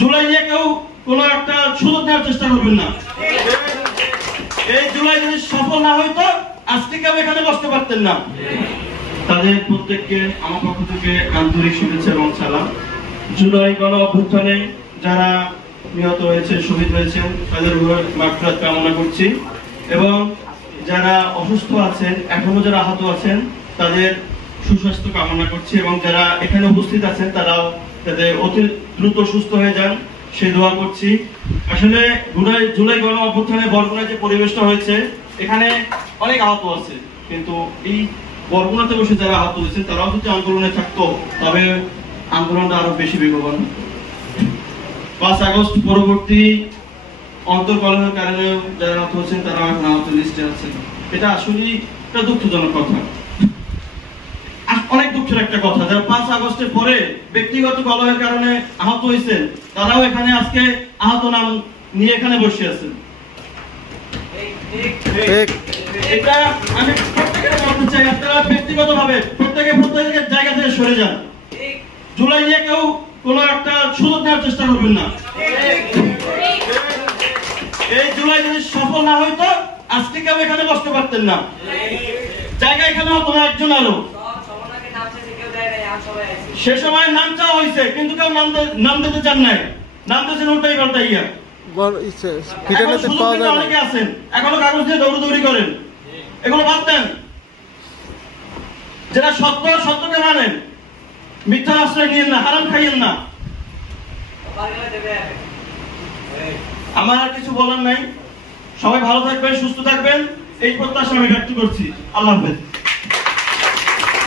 জুলাই নিয়ে কেউ কোনো একটা সুযোগ নেওয়ার চেষ্টা করবেন না। এই জুলাই যদি সফল না হইতো আজকে কেউ এখানে বসতে পারতেন না। তাদের প্রত্যেককে আমার পক্ষ থেকে আন্তরিক শুভেচ্ছা এবং সালাম। জুলাই গণ অভ্যুত্থানে যারা নিহত হয়েছে, শহীদ হয়েছেন, তাদের মাগফিরাত কামনা করছি এবং যারা অসুস্থ আছেন, এখনো যারা আহত আছেন, তাদের সুস্বাস্থ্য কামনা করছি এবং যারা এখানে উপস্থিত আছেন তারাও যাতে অতি দ্রুত সুস্থ হয়ে যান সে দোয়া করছি। আসলে জুলাই গণ অভ্যুত্থানে বরগুনায় যে পরিবেশটা হয়েছে, এখানে অনেক আহত আছে, কিন্তু এই বরগুনাতে বসে যারা আহত হয়েছে তারাও যদি আন্দোলনে থাকতো তবে আন্দোলনটা আরো বেশি বেগবান। 5 আগস্ট পরবর্তী অন্তর্কলহের কারণে যারা আহত হয়েছেন তারা এখন আহত লিস্টে আছেন। এটা আসলে একটা দুঃখজনক কথা, অনেক দুঃখের একটা কথা। যারা 5 আগস্টের পরে ব্যক্তিগত কলহের কারণে আহত হয়েছেন তারাও এখানে আজকে আহত নাম নিয়ে এখানে বসে আছেন। এটা আমি প্রত্যেকের বলতে চাই, আপনারা ব্যক্তিগতভাবে প্রত্যেকের জায়গা থেকে সরে যান। জুলাই নিয়ে কেউ কোনো একটা সুযোগ নেওয়ার চেষ্টা করবেন না। এই জুলাই যদি সফল না হইতো আজকে কেউ এখানে বসতে পারতেন না। জায়গা এখানে হতো না একজন আরো। সে সময় নাম চাওয়া হয়েছে কিন্তু কেউ নাম দিতে চান নাই, নাম দিয়েছেন উল্টাই পাল্টাইয়া। অনেকে আছেন এখনো কাগজ দিয়ে দৌড়দৌড়ি করেন, এগুলো বাদ দেন। যারা সত্যকে মানেন, মিথ্যার আশ্রয় নিয়েন না, হারাম খাইয়েন না। আমার আর কিছু বলার নাই। সবাই ভালো থাকবেন, সুস্থ থাকবেন, এই প্রত্যাশা আমি ব্যক্ত করছি। আল্লাহ হাফেজ।